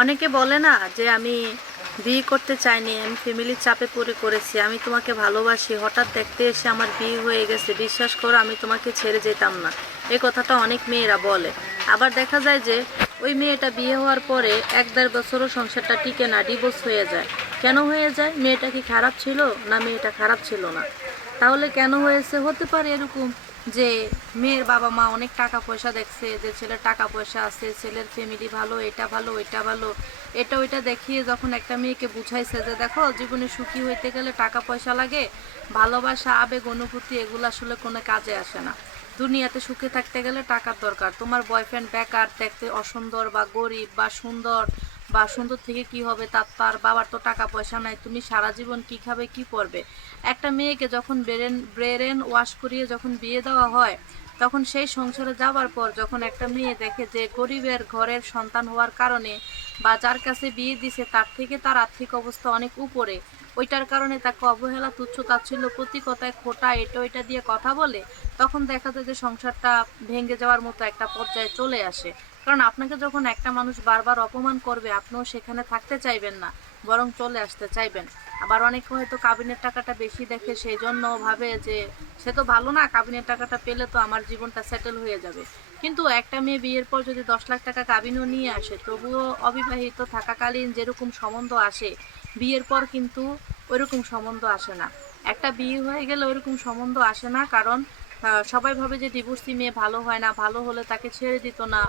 অনেকে বলে না যে আমি বিয়ে করতে চাইনি, আমি ফ্যামিলির চাপে পড়ে করেছি, আমি তোমাকে ভালোবাসি, হঠাৎ দেখতে এসে আমার বিয়ে হয়ে গেছে, বিশ্বাস করো আমি তোমাকে ছেড়ে যেতাম না। এই কথাটা অনেক মেয়েরা বলে। আবার দেখা যায় যে ওই মেয়েটা বিয়ে হওয়ার পরে 1-1.5 বছরও সংসারটা টিকে না, ডিভোর্স হয়ে যায়। কেন হয়ে যায়? মেয়েটা কি খারাপ ছিল? না মেয়েটা খারাপ ছিল না। তাহলে কেন হয়েছে? হতে পারে এরকম যে মেয়ের বাবা মা অনেক টাকা পয়সা দেখছে, যে ছেলের টাকা পয়সা আছে, ছেলের ফ্যামিলি ভালো, এটা ভালো ওইটা ভালো, এটা ওইটা দেখিয়ে যখন একটা মেয়েকে বুঝাইছে যে দেখো জীবনে সুখী হইতে গেলে টাকা পয়সা লাগে, ভালোবাসা আবেগ অনুভূতি এগুলো আসলে কোনো কাজে আসে না। দুনিয়াতে সুখে থাকতে গেলে টাকার দরকার। তোমার বয়ফ্রেন্ড বেকার, দেখতে অসুন্দর বা গরিব বা সুন্দর, বা সুন্দর থেকে কি হবে, তার বাবার তো টাকা পয়সা নাই, তুমি সারা জীবন কি খাবে কি পরবে? একটা মেয়েকে যখন ব্রেন ওয়াশ করিয়ে যখন বিয়ে দেওয়া হয়, তখন সেই সংসারে যাওয়ার পর যখন একটা মেয়ে দেখে যে গরিবের ঘরের সন্তান হওয়ার কারণে বা যার কাছে বিয়ে দিছে তার থেকে তার আর্থিক অবস্থা অনেক উপরে, ওইটার কারণে তাকে অবহেলা তুচ্ছ তাচ্ছিল্য প্রতি কথায় খোটা এটা ওইটা দিয়ে কথা বলে, তখন দেখা যায় যে সংসারটা ভেঙে যাওয়ার মতো একটা পর্যায়ে চলে আসে। কারণ আপনাকে যখন একটা মানুষ বারবার অপমান করবে, আপনিও সেখানে থাকতে চাইবেন না, বরং চলে আসতে চাইবেন। আবার অনেকে হয়তো কাবিনের টাকাটা বেশি দেখে, সেই জন্য ভাবে যে সে তো ভালো না, কাবিনের টাকাটা পেলে তো আমার জীবনটা সেটেল হয়ে যাবে। কিন্তু একটা মেয়ে বিয়ের পর যদি 10 লাখ টাকা কাবিনও নিয়ে আসে, তবুও অবিবাহিত থাকাকালীন যেরকম সম্বন্ধ আসে, বিয়ের পর কিন্তু ওইরকম সম্বন্ধ আসে না। একটা বিয়ে হয়ে গেলে ওইরকম সম্বন্ধ আসে না, কারণ সবাই ভাবে যে ডিভোর্সি মেয়ে ভালো হয় না, ভালো হলে তাকে ছেড়ে দিত না,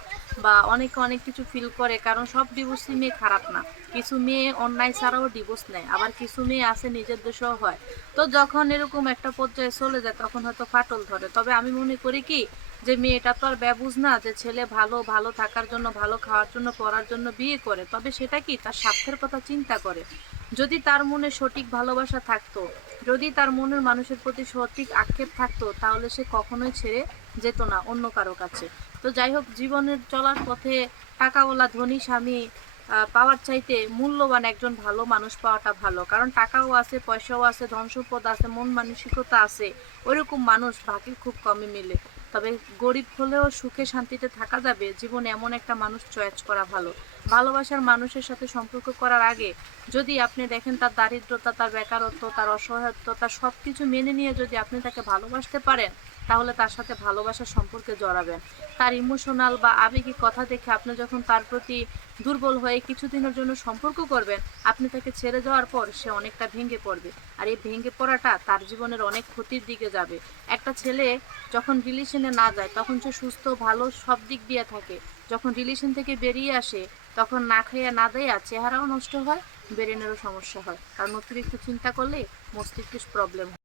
বা অনেকে অনেক কিছু ফিল করে। কারণ সব ডিভোর্সি মেয়ে খারাপ না, কিছু মেয়ে অন্যায় ছাড়াও ডিভোর্স নেয়, আবার কিছু মেয়ে আছে নিজের দোষেও হয়। তো যখন এরকম একটা পর্যায়ে চলে যায় তখন হয়তো ফাটল ধরে। তবে আমি মনে করি কি, যে মেয়েটা তো আর ব্যবুঝ না যে ছেলে ভালো ভালো থাকার জন্য, ভালো খাওয়ার জন্য, পড়ার জন্য বিয়ে করে, তবে সেটা কি তার স্বার্থের কথা চিন্তা করে। যদি তার মনে সঠিক ভালোবাসা থাকতো, যদি তার মনের মানুষের প্রতি সঠিক আক্ষেপ থাকতো, তাহলে সে কখনোই ছেড়ে যেত না অন্য কারো কাছে। তো যাই হোক, জীবনের চলার পথে টাকাওয়ালা ধনী স্বামী পাওয়ার চাইতে মূল্যবান একজন ভালো মানুষ পাওয়াটা ভালো। কারণ টাকাও আছে, পয়সাও আছে, ধন সম্পদ আছে, মন মানসিকতা আছে, ওইরকম মানুষ ভাগ্যে খুব কমই মিলে। তবে গরিব হলেও সুখে শান্তিতে থাকা যাবে, জীবনে এমন একটা মানুষ চয়েস করা ভালো। ভালোবাসার মানুষের সাথে সম্পর্ক করার আগে যদি আপনি দেখেন তার দারিদ্রতা, তার বেকারত্ব, তার অসহায়ত্ব, তার সব কিছু মেনে নিয়ে যদি আপনি তাকে ভালোবাসতে পারেন, তাহলে তার সাথে ভালোবাসার সম্পর্কে জড়াবেন। তার ইমোশনাল বা আবেগিক কথা দেখে আপনি যখন তার প্রতি দুর্বল হয়ে কিছুদিনের জন্য সম্পর্ক করবেন, আপনি তাকে ছেড়ে যাওয়ার পর সে অনেকটা ভেঙে পড়বে। আর এই ভেঙে পড়াটা তার জীবনের অনেক ক্ষতির দিকে যাবে। একটা ছেলে যখন রিলেশনে না যায় তখন সে সুস্থ ভালো সব দিক দিয়ে থাকে, যখন রিলেশন থেকে বেরিয়ে আসে তখন না খাইয়া না দেয়া চেহারাও নষ্ট হয়, ব্রেনেরও সমস্যা হয়, কারণ অতিরিক্ত চিন্তা করলে মস্তিষ্কের প্রবলেম হয়।